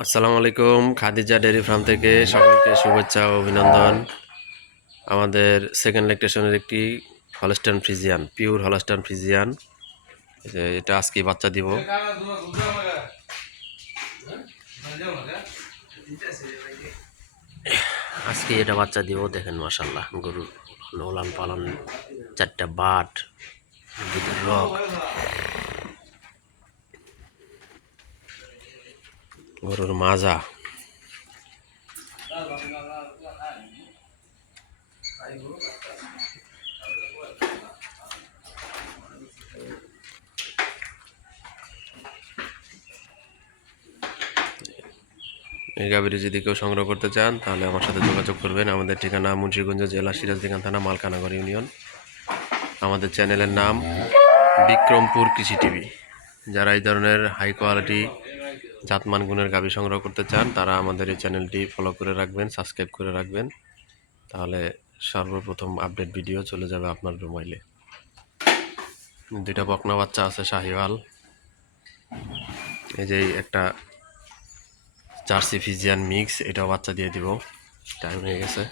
আসসালামু আলাইকুম। Khadija dairy farm থেকে সকলকে শুভেচ্ছা ও অভিনন্দন। আমাদের সেকেন্ড ল্যাকটেশনের একটি Holstein Friesian, pure Holstein Friesian, এটা আজকে বাচ্চা দিব। আজকে এটা বাচ্চা দিব। দেখেন মাশাআল্লাহ, গরুর লালন পালন, চারটা বাট, দুধের রগ, গরুর মাজা। এই গাভীটি যদি কেউ সংগ্রহ করতে চান তাহলে আমার সাথে যোগাযোগ করবেন। আমাদের ঠিকানা মুন্সিগঞ্জ জেলা, সিরাজদিখান থানা, মালখানগর ইউনিয়ন। আমাদের চ্যানেলের নাম বিক্রমপুর কৃষি টিভি। যারা এই ধরনের হাই কোয়ালিটি জাতমান গুণের গাভী সংগ্রহ করতে চান তারা আমাদের এই চ্যানেলটি ফলো করে রাখবেন, সাবস্ক্রাইব করে রাখবেন, তাহলে সর্বপ্রথম আপডেট ভিডিও চলে যাবে আপনার মোবাইলে। দুইটা বকনা বাচ্চা আছে শাহিওয়াল। এই যে একটা জার্সি ফিজিয়ান মিক্স, এটাও বাচ্চা দিয়ে দিব, টাইম হয়ে গেছে।